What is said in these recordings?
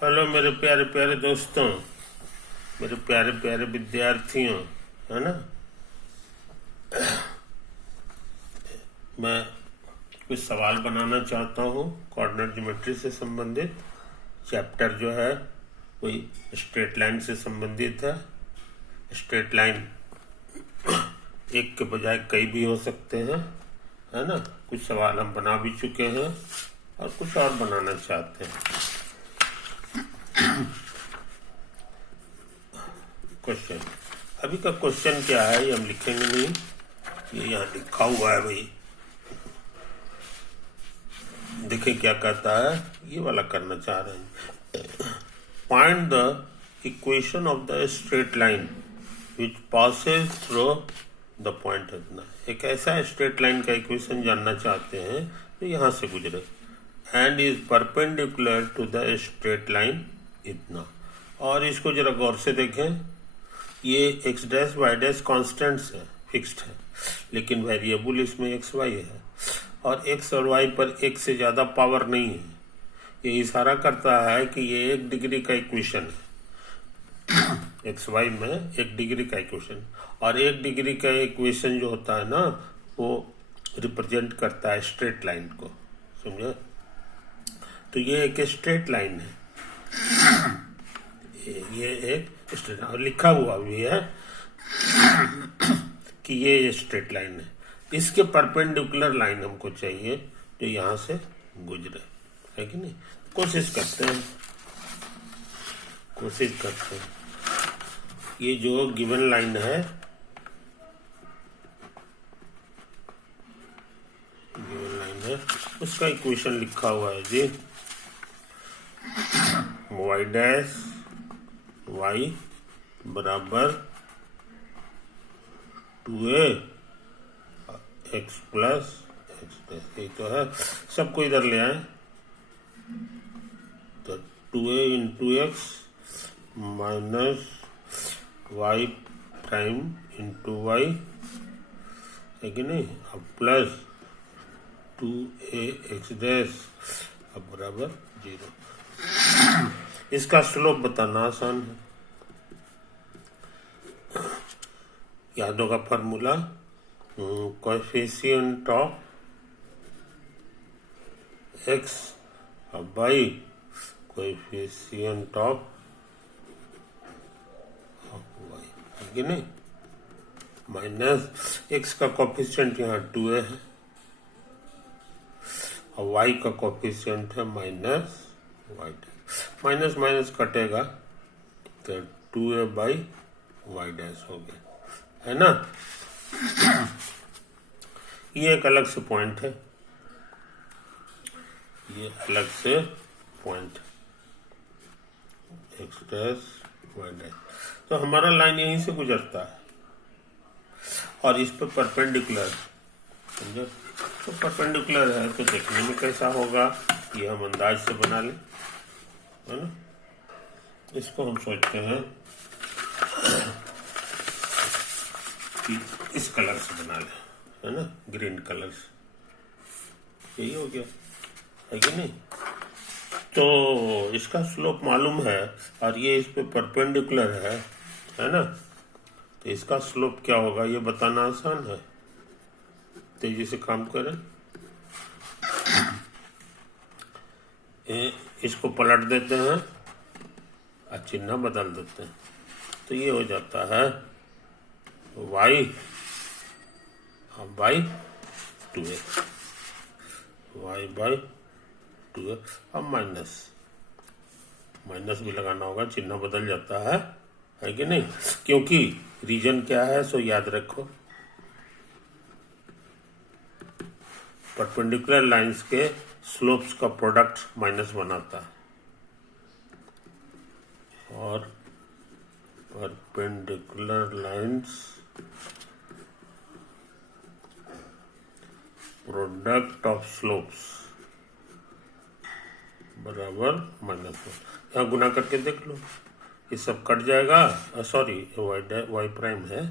Hello मेरे प्यारे प्यारे दोस्तों, मेरे प्यारे प्यारे विद्यार्थियों, है ना। मैं कुछ सवाल बनाना चाहता हूँ कोऑर्डिनेट ज्योमेट्री से संबंधित। चैप्टर जो है कोई स्ट्रेट लाइन से संबंधित है। स्ट्रेट लाइन एक के बजाय कई भी हो सकते हैं, है ना। कुछ सवाल हम बना भी चुके हैं और कुछ और बनाना चाहते हैं। क्वेश्चन, अभी का क्वेश्चन क्या है ये हम लिखेंगे नहीं, ये यहाँ लिखा हुआ है भाई। देखें क्या कहता है, ये वाला करना चाह रहे हैं। Find the equation of the straight line which passes through the point इतना। एक ऐसा स्ट्रेट लाइन का इक्वेशन जानना चाहते हैं जो यहाँ से गुजरे and is perpendicular to the straight line इतना। और इसको जरा गौर से देखें, ये x dash y dash constants है, फिक्स्ड है, लेकिन वेरिएबल इसमें एक्स वाई है और एक्स और वाई पर एक से ज़्यादा पावर नहीं है। ये इशारा करता है कि ये 1 डिग्री का इक्वेशन है। एक्स वाई में 1 डिग्री का इक्वेशन, और 1 डिग्री का इक्वेशन जो होता है ना, वो रिप्रेजेंट करता है स्ट्रेट लाइन को, समझे। तो ये एक स्ट्रेट लाइन है, ये एक स्ट्रेट, और लिखा हुआ भी है कि ये स्ट्रेट लाइन है। इसके परपेंडिकुलर लाइन हमको चाहिए जो यहां से गुजरे, है कि नहीं। कोशिश करते हैं। ये जो गिवन लाइन है, उसका इक्वेशन लिखा हुआ है जी, वाई डैश वाई बराबर 2a x plus x dash, यही तो है। सबको इधर ले आए तो 2a into x minus y prime into y, है कि नहीं। अब प्लस 2a एक्स डैश अब बराबर 0। इसका स्लोप बताना आसान है, याद होगा formula, coefficient of x by coefficient of y, है कि नहीं। माइनस एक्स का कोएफिशिएंट यहाँ 2a है और वाई का कोएफिशिएंट है माइनस वाई। माइनस माइनस कटेगा तो 2a बाई वाई डैश हो गया, है ना। ये एक अलग से पॉइंट है, ये अलग से point x dash y dash. तो हमारा लाइन यहीं से गुजरता है और इस पर परपेंडिकुलर, समझो। तो परपेंडिकुलर है तो देखने में कैसा होगा ये हम अंदाज से बना लें, है ना। इसको हम सोचते हैं कि इस कलर से बना लें, है ना, ग्रीन कलर से। यही हो गया, है कि नहीं। तो इसका स्लोप मालूम है और ये इस पे परपेंडिकुलर है ना। तो इसका स्लोप क्या होगा ये बताना आसान है, तेजी से काम करें। इसको पलट देते हैं और चिन्ह बदल देते हैं, तो ये हो जाता है y by 2a, y by 2a। अब माइनस भी लगाना होगा, चिन्ह बदल जाता है कि नहीं, क्योंकि रीजन क्या है सो याद रखो, परपेंडिकुलर लाइंस के स्लोप्स का प्रोडक्ट माइनस बनाता है और perpendicular lines product of slopes बराबर माइनस। यहाँ गुना करके देख लो, ये सब कट जाएगा, सॉरी वाई प्राइम है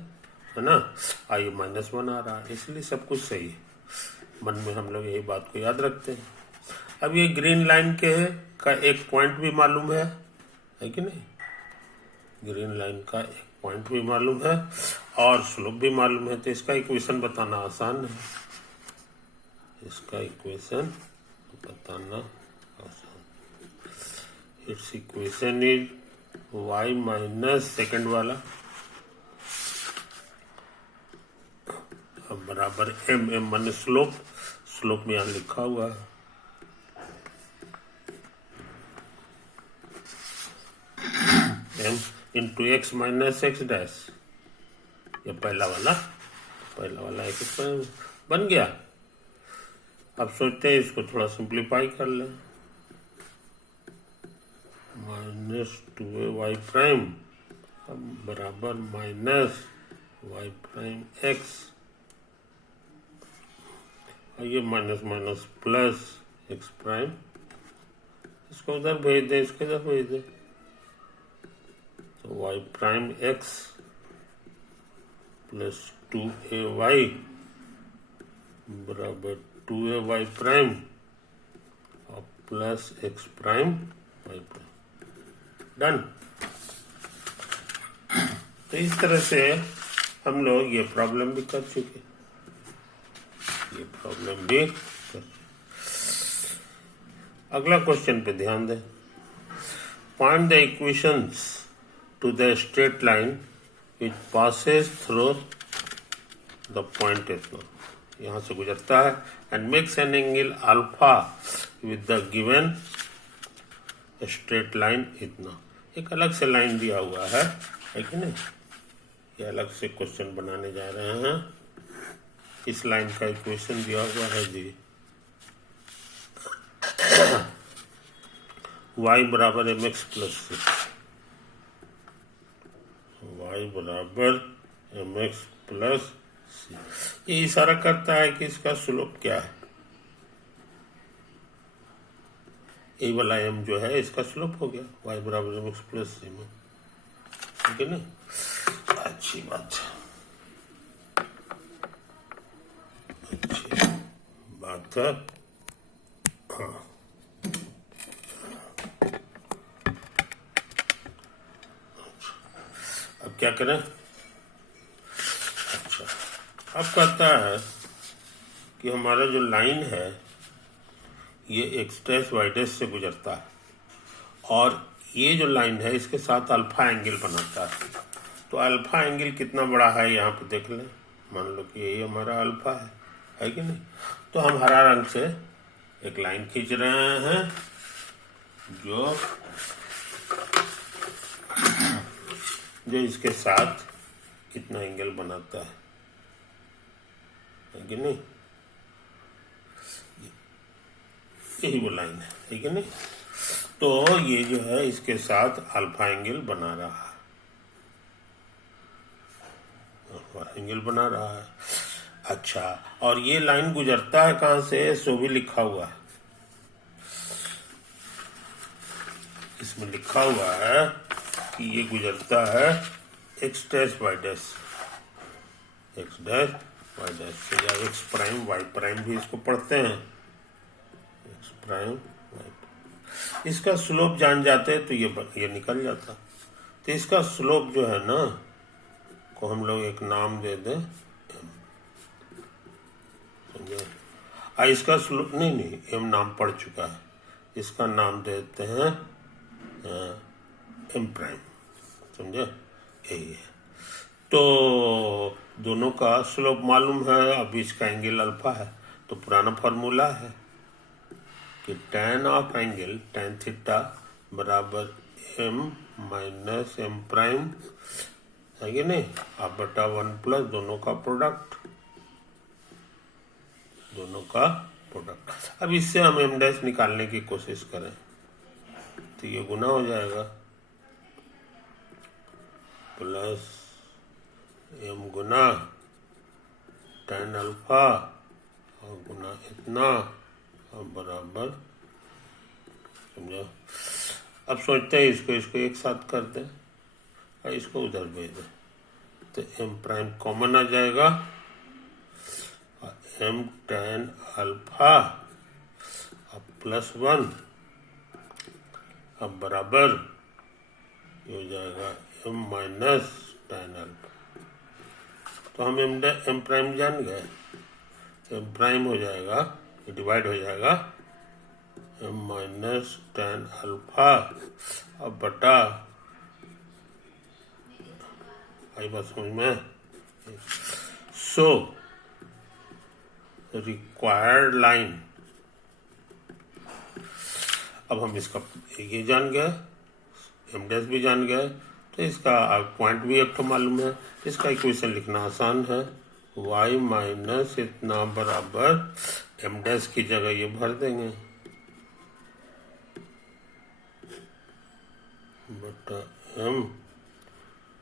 ना, आई माइनस बना रहा है, इसलिए सब कुछ सही है। मन में हम लोग यही बात को याद रखते हैं। अब ये ग्रीन लाइन के का एक पॉइंट भी मालूम है कि नहीं? ग्रीन लाइन का एक पॉइंट भी मालूम है और स्लोप भी मालूम है, तो इसका इक्वेशन बताना आसान है। इसका इक्वेशन बताना आसान। It's equation is y minus second वाला अब बराबर m माने स्लोप में यहाँ लिखा हुआ है m into x minus x dash. ये पहला वाला एक बन गया। अब सोचते हैं इसको थोड़ा सिंप्लीफाई कर लें। माइनस 2a y प्राइम अब बराबर माइनस y प्राइम एक्स, और ये minus minus plus ex prime. इसको उधर भेज दे, इसको इधर भेज दे, तो y prime x plus 2ay बराबर 2ay प्राइम और plus ex prime y prime. Done. तो इस तरह से हम लोग ये प्रॉब्लम भी कर चुके, अगला क्वेश्चन पे ध्यान दें। Find the equations to the straight line which passes through the point इतना, यहाँ से गुजरता है, and makes an angle alpha with the given straight line इतना। एक अलग से लाइन दिया हुआ है कि नहीं? ये अलग से क्वेश्चन बनाने जा रहे हैं। इस लाइन का इक्वेशन दिया हुआ है जी, y बराबर mx प्लस सी, y बराबर mx प्लस सी। ये इशारा करता है कि इसका स्लोप क्या है। ये वाला m जो है इसका स्लोप हो गया y बराबर mx प्लस सी में, ठीक है ना? अच्छी बात है। हाँ, अब क्या करें? अच्छा, अब कहता है कि हमारा जो लाइन है ये एक्स डैश वाई डैश से गुजरता है, और ये जो लाइन है इसके साथ अल्फा एंगल बनाता है। तो अल्फा एंगल कितना बड़ा है यहाँ पे देख लें। मान लो कि यही हमारा अल्फा है कि नहीं? तो हम हरा रंग से एक लाइन खींच रहे हैं जो इसके साथ कितना एंगल बनाता है कि नहीं? यही वो लाइन है, ठीक है नहीं? तो ये जो है इसके साथ अल्फा एंगल बना रहा है, अल्फा एंगल बना रहा है। अच्छा, और ये लाइन गुजरता है कहाँ से? सो भी लिखा हुआ है, इसमें लिखा हुआ है कि ये गुजरता है x dash y dash, x dash y dash से, या एक्स प्राइम वाई प्राइम भी इसको पढ़ते हैं, एक्स प्राइम वाई। इसका स्लोप जान जाते तो ये निकल जाता। तो इसका स्लोप जो है ना, को हम लोग एक नाम दे दें, इसका स्लोप नहीं, एम नाम पड़ चुका है, इसका नाम देते हैं एम प्राइम, समझे? यही है। तो दोनों का स्लोप मालूम है, अब इसका एंगल अल्फा है, तो पुराना फार्मूला है कि tan of angle tan theta बराबर m माइनस एम प्राइम है कि नहीं, आप बटा 1 प्लस दोनों का प्रोडक्ट, अब इससे हम m डैश निकालने की कोशिश करें तो ये गुना हो जाएगा, प्लस m गुना tan अल्फा और गुना इतना और बराबर, समझो? अब सोचते हैं इसको एक साथ कर दें और इसको उधर भेज दें, तो m प्राइम कॉमन आ जाएगा, m tan अल्फा प्लस 1 अब बराबर ये हो जाएगा m माइनस tan अल्फा। तो हम m प्राइम जान गए, m प्राइम हो जाएगा, डिवाइड हो जाएगा m माइनस tan अल्फा अब बटा, आई बात समझ में। सो रिक्वायर्ड लाइन, अब हम इसका ये जान गए, एम डैश भी जान गए, तो इसका पॉइंट भी एक तो मालूम है, इसका इक्वेशन लिखना आसान है। y माइनस इतना बराबर एम डैश की जगह ये भर देंगे बटा m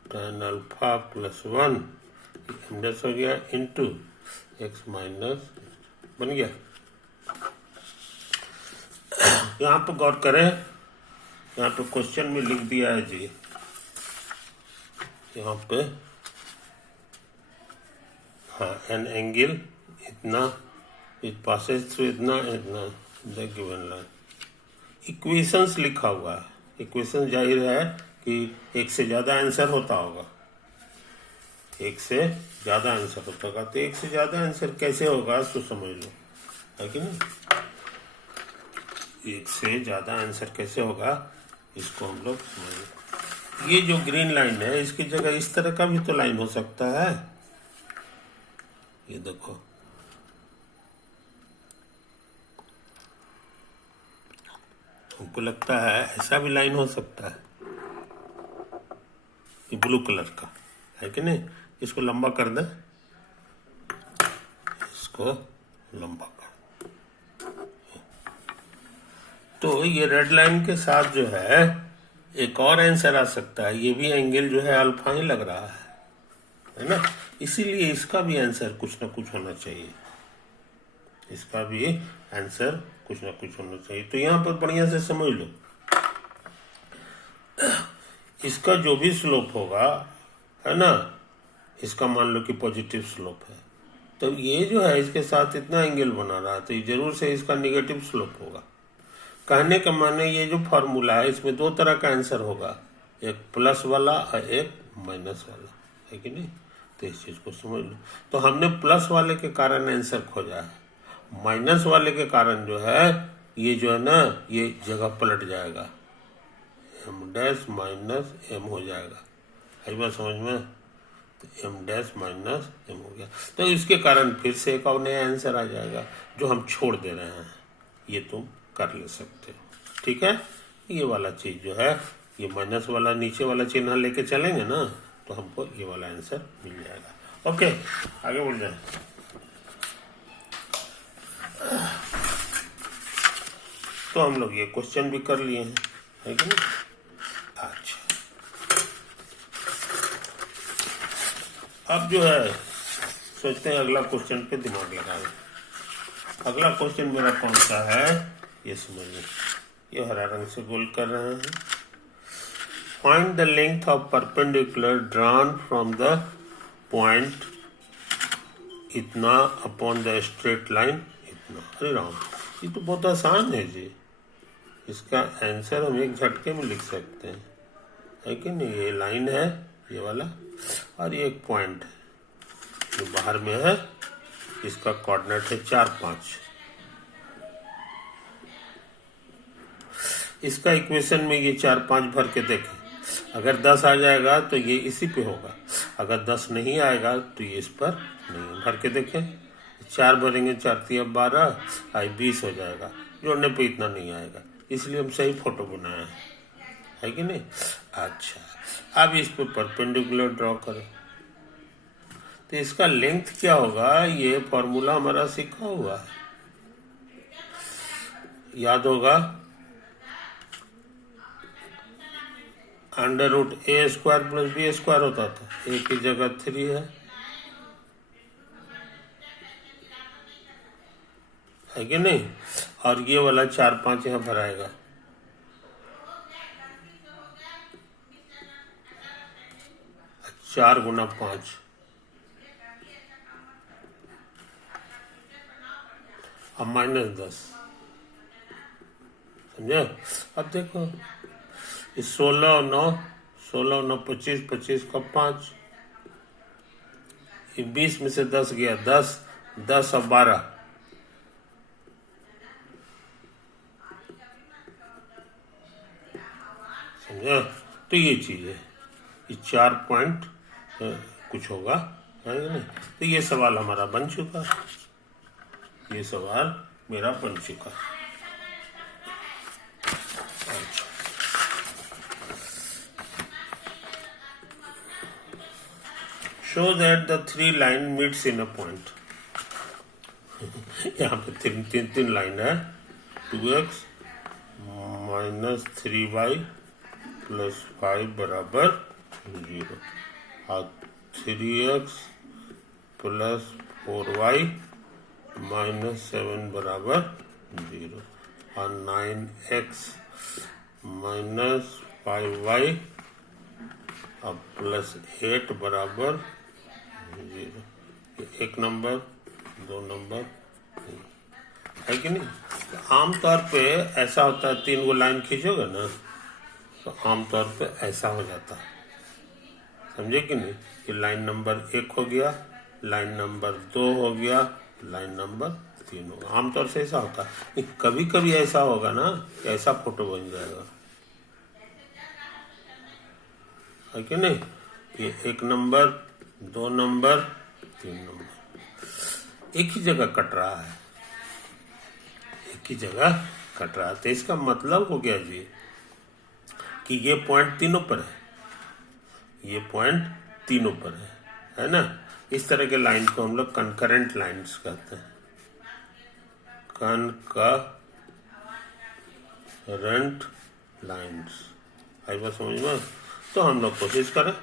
tan alpha plus 1 m dash हो गया इंटू x माइनस बन गया। यहाँ पे गौर करें, यहाँ पे क्वेश्चन में लिख दिया है जी, यहाँ पे हाँ एन एंगल इतना, इट पासेस थ्रू इतना इतना द गिवन लाइन। इक्वेशंस लिखा हुआ है, इक्वेशन जाहिर है कि एक से ज्यादा आंसर होता होगा, एक से ज्यादा आंसर होता होगा, तो एक से ज्यादा आंसर कैसे होगा तो समझ लो, है कि नहीं। एक से ज्यादा आंसर कैसे होगा इसको हम लोग समझ। ये जो ग्रीन लाइन है इसकी जगह इस तरह का भी तो लाइन हो सकता है, ये देखो, हमको लगता है ऐसा भी लाइन हो सकता है, ये ब्लू कलर का है कि नहीं। इसको लंबा कर दे, इसको लंबा कर, तो ये रेड लाइन के साथ जो है एक और आंसर आ सकता है, ये भी एंगल जो है अल्फा ही लग रहा है ना, इसीलिए इसका भी आंसर कुछ ना कुछ होना चाहिए, इसका भी आंसर कुछ ना कुछ होना चाहिए। तो यहाँ पर बढ़िया से समझ लो, इसका जो भी स्लोप होगा है ना, इसका मान लो कि पॉजिटिव स्लोप है, तो ये जो है इसके साथ इतना एंगल बना रहा है, तो ये जरूर से इसका निगेटिव स्लोप होगा। कहने का माने ये जो फॉर्मूला है इसमें दो तरह का आंसर होगा, एक प्लस वाला और एक माइनस वाला, है कि नहीं। तो इस चीज को समझ लो, तो हमने प्लस वाले के कारण आंसर खोजा है, माइनस वाले के कारण जो है ये जो है ना ये जगह पलट जाएगा, एम डैश माइनस एम हो जाएगा, है बात समझ में। तो एम डैश माइनस एम हो गया, तो इसके कारण फिर से एक और नया आंसर आ जाएगा जो हम छोड़ दे रहे हैं, ये तुम कर ले सकते हो, ठीक है। ये वाला चीज जो है, ये माइनस वाला नीचे वाला चिन्ह लेके चलेंगे ना तो हमको ये वाला आंसर मिल जाएगा। ओके, आगे बढ़ जाए। तो हम लोग ये क्वेश्चन भी कर लिए हैं, है कि नहीं। अच्छा, अब जो है सोचते हैं अगला क्वेश्चन पे दिमाग लगाएं। अगला क्वेश्चन मेरा कौन सा है ये समझिए, ये हरा रंग से गोल कर रहे हैं। Find the length of perpendicular drawn from the point इतना अपॉन द स्ट्रेट लाइन इतना। अरे राम, ये तो बहुत आसान है जी, इसका आंसर हम एक झटके में लिख सकते हैं, है कि नहीं। ये लाइन है ये वाला, और ये एक पॉइंट है जो बाहर में है, इसका कोऑर्डिनेट है 4 5। इसका इक्वेशन में ये 4 5 भर के देखें, अगर 10 आ जाएगा तो ये इसी पे होगा, अगर 10 नहीं आएगा तो ये इस पर नहीं। भर के देखें, 4 भरेंगे, 4 3 12 आई 20 हो जाएगा, जोड़ने पे इतना नहीं आएगा, इसलिए हम सही फोटो बनाए है कि नहीं। अच्छा, अब इस पे परपेंडिकुलर ड्रॉ करें, तो इसका लेंथ क्या होगा, ये फॉर्मूला हमारा सीखा हुआ है, याद होगा, अंडर रूट ए स्क्वायर प्लस बी स्क्वायर होता था, ए की जगह 3 है कि नहीं। और ये वाला 4 5 यहाँ भराएगा, चार गुना 5 अब -10, समझे। अब देखो, 16 और 9, 16 और 9 25, 25 का 5, ये 20 में से 10 गया, 10, 10 और 12, समझे। तो ये चीज है, ये 4 पॉइंट कुछ होगा, है कि नहीं। तो ये सवाल हमारा बन चुका, ये सवाल मेरा बन चुका। Show that the 3 line meets in a point. यहाँ पे तीन लाइन है, 2x माइनस 3y प्लस 5 बराबर 0, और 3x प्लस 4y माइनस 7 बराबर 0, और 9x माइनस 5y अब प्लस 8 बराबर 0। एक नंबर, 2 नंबर है कि नहीं। तो आमतौर पे ऐसा होता है, 3 गो लाइन खींचोगे ना तो आमतौर पे ऐसा हो जाता है, समझे कि नहीं। कि लाइन नंबर 1 हो गया, लाइन नंबर 2 हो गया, लाइन नंबर 3 होगा, आमतौर से ऐसा होता है। कभी कभी ऐसा होगा ना कि ऐसा फोटो बन जाएगा, है कि नहीं। ये 1 नंबर, 2 नंबर, 3 नंबर एक ही जगह कट रहा है, एक ही जगह कट रहा है। तो इसका मतलब हो गया जी कि ये पॉइंट तीनों पर है, ये पॉइंट तीनों पर है ना। इस तरह के लाइन को हम लोग कंकरेंट लाइंस कहते हैं, कंकरेंट लाइंस। आई बात समझ में। तो हम लोग कोशिश करें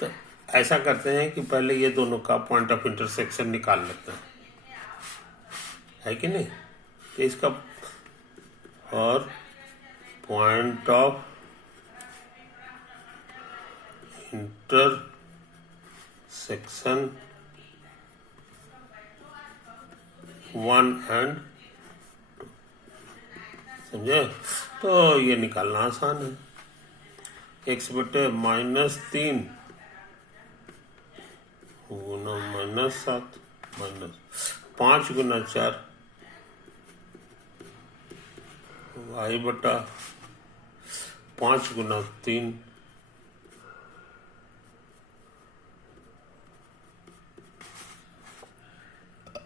तो ऐसा करते हैं कि पहले ये दोनों का पॉइंट ऑफ इंटरसेक्शन निकाल लेते हैं, है कि नहीं। तो इसका और पॉइंट ऑफ इंटरसेक्शन 1 and 2, समझे। तो ये निकालना आसान है, x बटे -3 गुना -7 माइनस 5 गुना 4 y बटा 5 गुना 3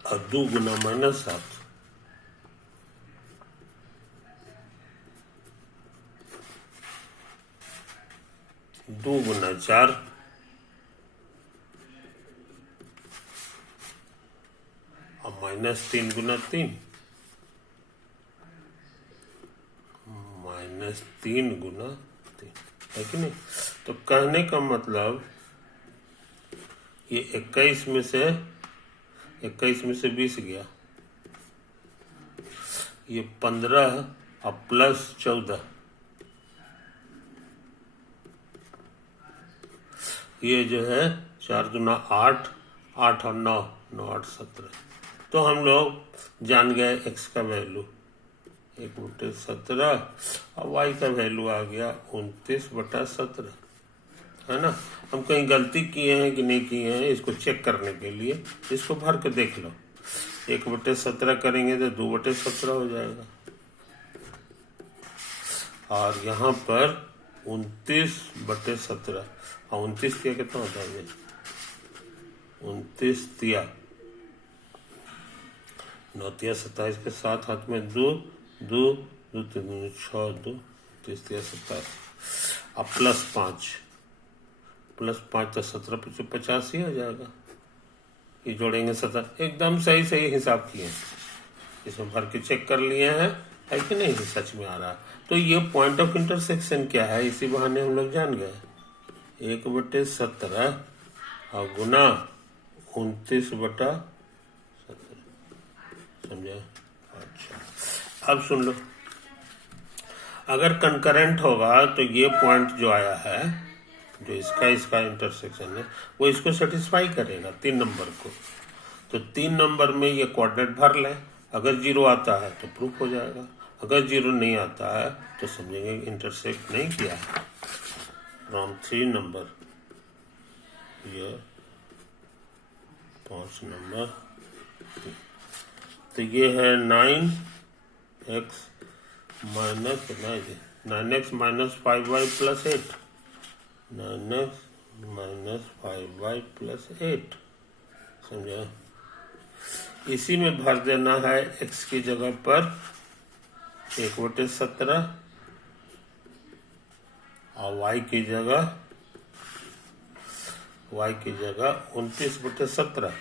और 2 गुना -7, 2 गुना 4 और -3 गुना 3, -3 गुना 3, है कि नहीं। तो कहने का मतलब ये 21 में से 20 गया, ये 15 और प्लस 14, ये जो है 4 दूना 8, 8 और 9, 9 8 17। तो हम लोग जान गए x का वैल्यू 1/17 और y का वैल्यू आ गया 29/17, है ना। हम कहीं गलती किए हैं कि नहीं किए हैं इसको चेक करने के लिए इसको भर के देख लो। 1/17 करेंगे तो 2/17 हो जाएगा, और यहाँ पर 29/17 और 29 तिया कितना होता है, 29 तिया 9 तिया 27 के साथ हाथ में 2 2 2 3 6 2 30 तिया 27 और प्लस 5 तो 17 50 ही हो जाएगा। ये जोड़ेंगे 17, एकदम सही हिसाब किए, इसमें भर के चेक कर लिए हैं, है कि नहीं, सच में आ रहा। तो ये पॉइंट ऑफ इंटरसेक्शन क्या है, इसी बहाने हम लोग जान गए। 1/17 और गुना 29/17, समझे। अच्छा, अब सुन लो, अगर कंकरेंट होगा तो ये पॉइंट जो आया है, जो इसका इंटरसेक्शन है, वो इसको सेटिस्फाई करेगा 3 नंबर को। तो 3 नंबर में ये कोऑर्डिनेट भर लें, अगर जीरो आता है तो प्रूफ हो जाएगा, अगर जीरो नहीं आता है तो समझेंगे इंटरसेक्ट नहीं किया है। फ्रॉम 3 नंबर ये 5 नंबर, तो ये है 9x माइनस कितना है, 9x minus 5y plus 8, 9x minus 5y plus 8, समझा। इसी में भर देना है x की जगह पर 1/17 और y की जगह 29/17,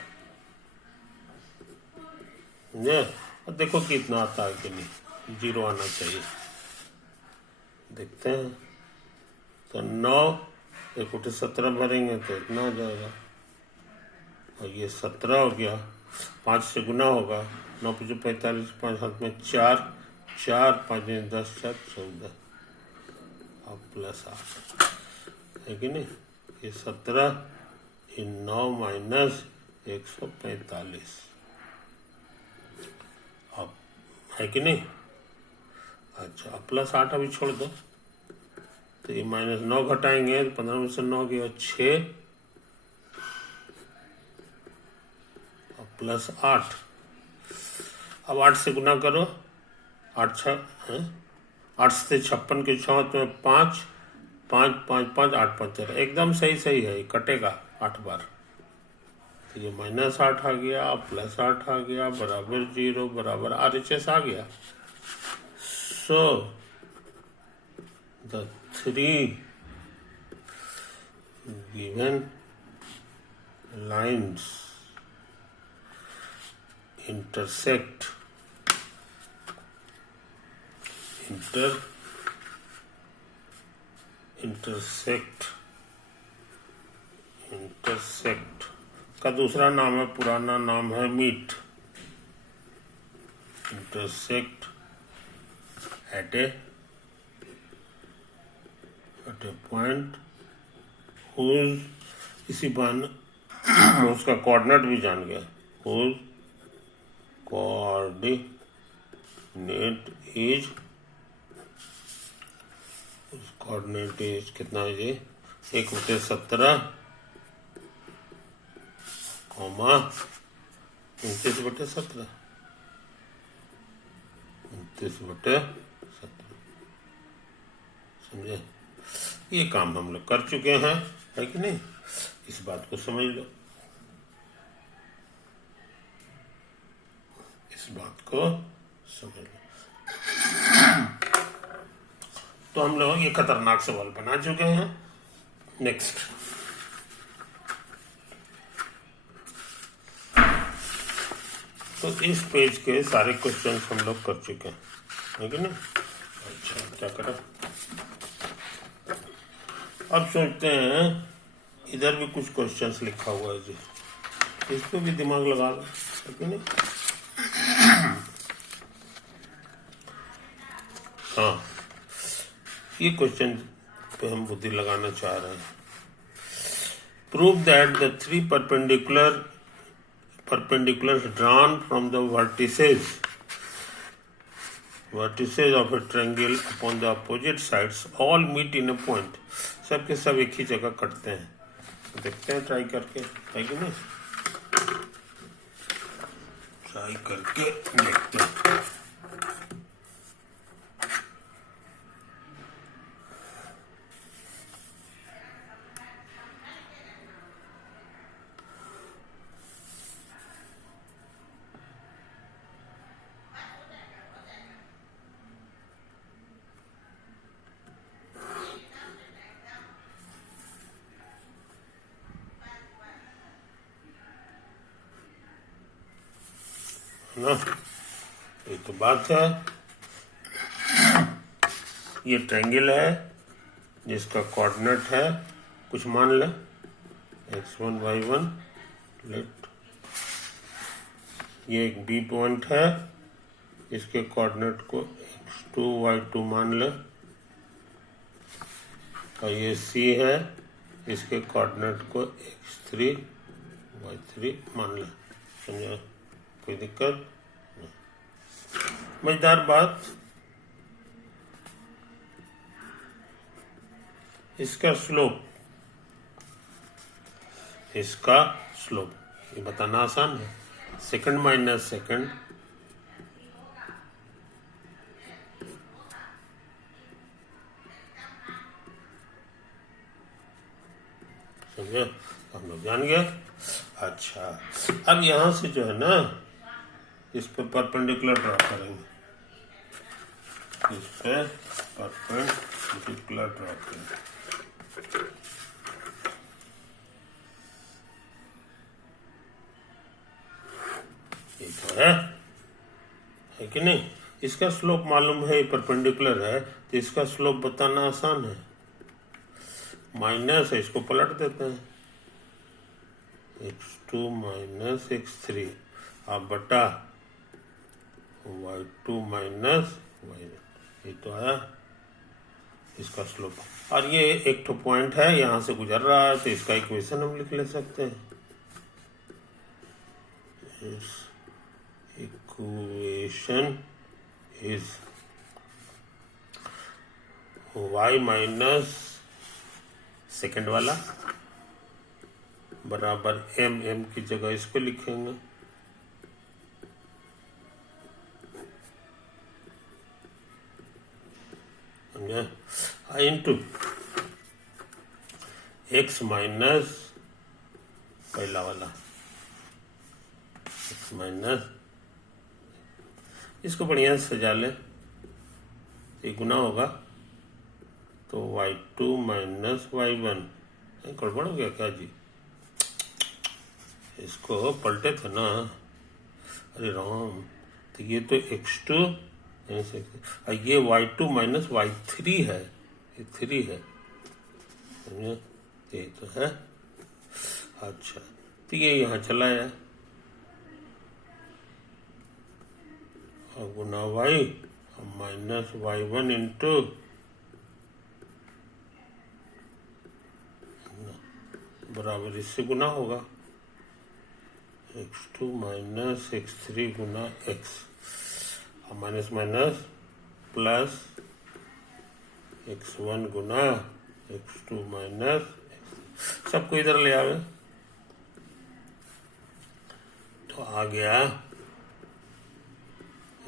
समझे। और देखो कितना आता है कि नहीं, जीरो आना चाहिए, देखते हैं। तो 9 1/17 भरेंगे तो इतना हो जाएगा, और ये 17 हो गया, 5 से गुना होगा, 9 × 5 = 45, 5 हाथ में 4, 4 5 × 10 = 14 और प्लस 8 है कि नहीं। ये 17, ये 9 माइनस 145, अब है कि नहीं। अच्छा, अब प्लस 8 अभी छोड़ दो, तो ये माइनस 9 घटाएंगे तो 15 में से 9 गया 6 और प्लस 8। अब 8 से गुना करो, 8 से 56 के 6 तो 5 5 5 5 8 5 13, एकदम सही है, कटेगा 8 बार, तो ये माइनस 8 आ गया, प्लस 8 आ गया, बराबर 0, बराबर RHS आ गया। So the 3 given lines intersect का दूसरा नाम है, पुराना नाम है meet. Intersect at a point whose, इसी बहाने उसका कोऑर्डिनेट भी जान गया, whose coordinate is, coordinate is कितना है ये, 1/17 कॉमा 29/17, 29/17, समझे। ये काम हम लोग कर चुके हैं, है कि नहीं, इस बात को समझ लो, इस बात को समझ लो। तो हम लोग ये खतरनाक सवाल बना चुके हैं। नेक्स्ट, तो इस पेज के सारे क्वेश्चंस हम लोग कर चुके हैं, है कि नहीं। अच्छा, क्या करें, अब सोचते हैं इधर भी कुछ क्वेश्चंस लिखा हुआ है जी, इस पे भी दिमाग लगा लो, है कि नहीं। हाँ, ये क्वेश्चन पे हम बुद्धि लगाना चाह रहे हैं। Prove that the 3 perpendiculars drawn from the vertices of a triangle upon the opposite sides all meet in a point, सब के सब एक ही जगह कटते हैं। तो देखते हैं ट्राई करके, है कि नहीं, ट्राई करके देखते हैं। ना, ये तो बात है, ये ट्रायंगल है जिसका कोऑर्डिनेट है, कुछ मान ले x1 y1, लेट ये एक बी पॉइंट है, इसके कोऑर्डिनेट को x2 y2 मान ले, और ये C है, इसके कोऑर्डिनेट को x3 y3 मान ले, समझा, कोई दिक्कत नहीं। मजेदार बात, इसका स्लोप ये बताना आसान है। सेकंड माइनस सेकंड समझे, हम लोग जान गए। अच्छा, अब यहां से जो है ना, इस पे परपेंडिकुलर ड्रॉ करेंगे, इस पे परपेंडिकुलर ड्रॉ करेंगे। ये तो है कि नहीं? इसका स्लोप मालूम है, परपेंडिकुलर है, तो इसका स्लोप बताना आसान है। माइनस है, इसको पलट देते हैं, x2 माइनस x3 आप बटा y2 माइनस y1, ये तो आया इसका स्लोप। और ये एक तो पॉइंट है, यहां से गुजर रहा है, तो इसका इक्वेशन हम लिख ले सकते हैं। इस equation is y minus second वाला बराबर m की जगह इसको लिखेंगे, इंटू x माइनस पहला वाला, x माइनस, इसको बढ़िया से सजा ले, ये गुना होगा तो y2 माइनस y1, गड़बड़ हो गया क्या जी? इसको पलटे थे ना, अरे राम, तो ये तो x2 ये y2 माइनस y3 है, ये 3 है, समझे, ये तो है। अच्छा, तो ये यहाँ चला आया और गुना y माइनस y1 इंटू बराबर इससे गुना होगा x2 माइनस x3 गुना x, minus minus plus x1 गुना x2 माइनस, सबको इधर ले आवे तो आ गया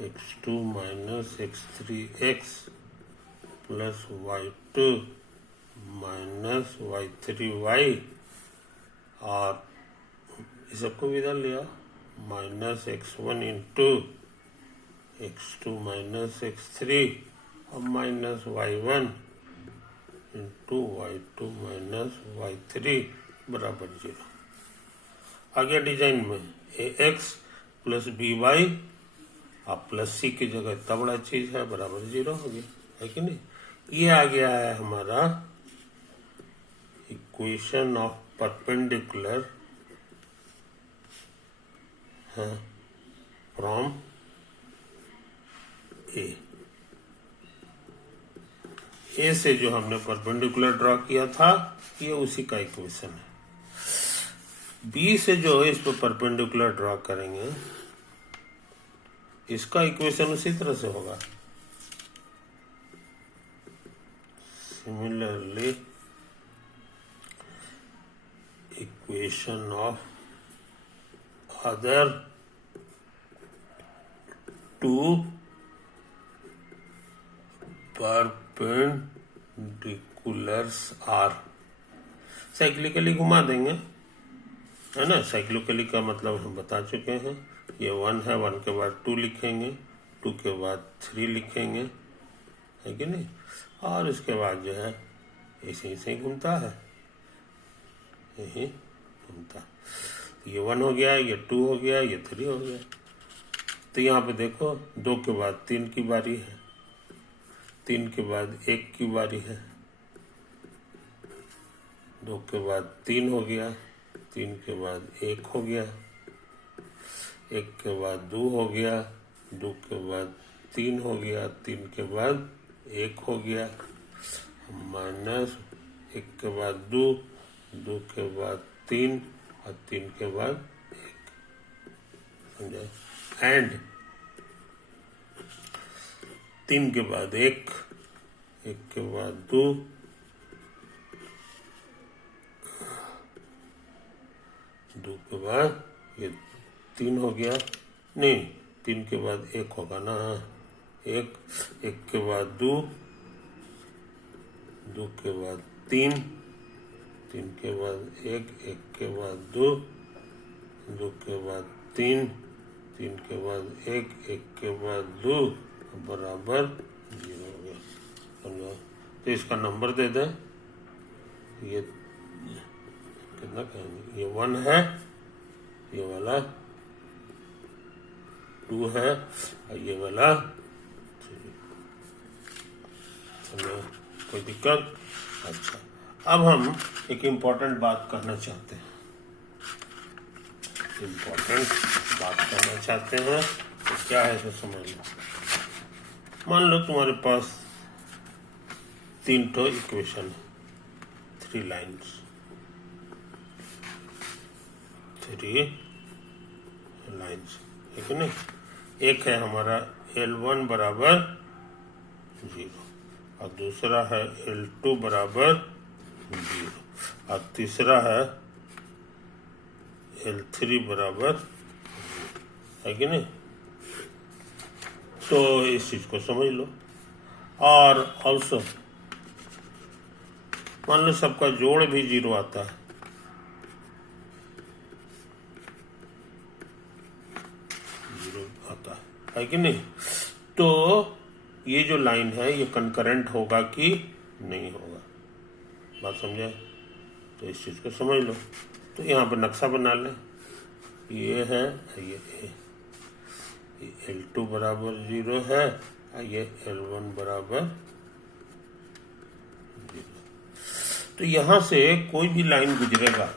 x2 minus x3x plus y2 minus y3y, और इस सबको भी इधर लिया, minus x1 into x2 minus x3 और minus y1 into y2 minus y3 बराबर 0। आ गया डिजाइन में ax प्लस by और प्लस c की जगह इतना बड़ा चीज है, बराबर 0 हो गया, है कि नहीं? ये आ गया है हमारा इक्वेशन ऑफ परपेंडिकुलर फ्रॉम ए से जो हमने परपेंडिकुलर ड्रॉ किया था, ये उसी का इक्वेशन है। बी से जो इस पर परपेंडिकुलर ड्रॉ करेंगे, इसका इक्वेशन उसी तरह से होगा। Similarly equation of other two perpendiculars are, cyclically घुमा देंगे, है ना। साइक्लिकली का मतलब हम बता चुके हैं, ये 1 है, 1 के बाद 2 लिखेंगे, 2 के बाद 3 लिखेंगे, है कि नहीं, और इसके बाद जो है ऐसे ही घूमता है, यही घूमता। ये 1 हो गया, ये 2 हो गया, ये 3 हो गया। तो यहाँ पे देखो 2 के बाद 3 की बारी है, 3 के बाद 1 की बारी है, 2 के बाद 3 हो गया, 3 के बाद 1 हो गया, 1 के बाद 2 हो गया, 2 के बाद 3 हो गया, 3 के बाद 1 हो गया, माइनस 1 के बाद 2, 2 के बाद 3 और 3 के बाद 1, समझे। एंड 3 के बाद 1, 1 के बाद 2, 2 के बाद ये 3 हो गया, नहीं 3 के बाद 1 होगा ना, 1, 1 के बाद 2, 2 के बाद 3, 3 के बाद 1, 1 के बाद 2, 2 के बाद 3, 3 के बाद 1, 1 के बाद 2 बराबर 0 हो गया। समझो? तो इसका नंबर दे दें, ये कितना कहेंगे, ये 1 है, ये वाला 2 है और ये वाला 3। समझो? कोई दिक्कत? अच्छा, अब हम एक इम्पोर्टेंट बात करना चाहते हैं, तो क्या है इसे समझ लो। मान लो तुम्हारे पास 3 ठो इक्वेशन है, 3 लाइन्स, 3 लाइन्स, ठीक है ना। एक है हमारा L1 बराबर 0 और दूसरा है L2 बराबर 0 और तीसरा है L3 बराबर 0, है कि नहीं। तो इस चीज को समझ लो। और ऑल्सो मान लो सबका जोड़ भी 0 आता है कि नहीं। तो ये जो लाइन है ये कंकरेंट होगा कि नहीं होगा, बात समझे। तो इस चीज को समझ लो। तो यहाँ पे नक्शा बना लें, ये है ये L2 बराबर 0 है, ये L1 बराबर 0। तो यहां से कोई भी लाइन गुजरेगा,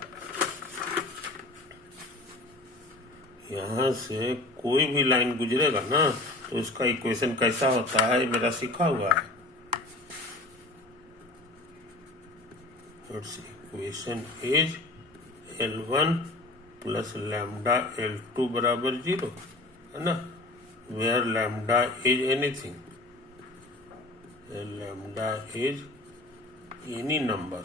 यहां से कोई भी लाइन गुजरेगा ना, तो उसका इक्वेशन कैसा होता है मेरा सीखा हुआ है। Equation is L1 plus lambda L2 बराबर 0, है ना। Where lambda is anything, lambda is any number.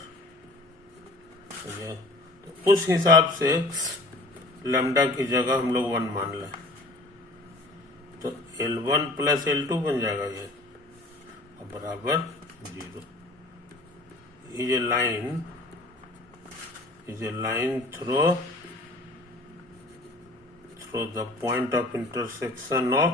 तो उस हिसाब से लैम्डा की जगह हम लोग 1 मान लें, तो L1 प्लस L2 बन जाएगा ये, और बराबर 0। Is a line throw the point of intersection of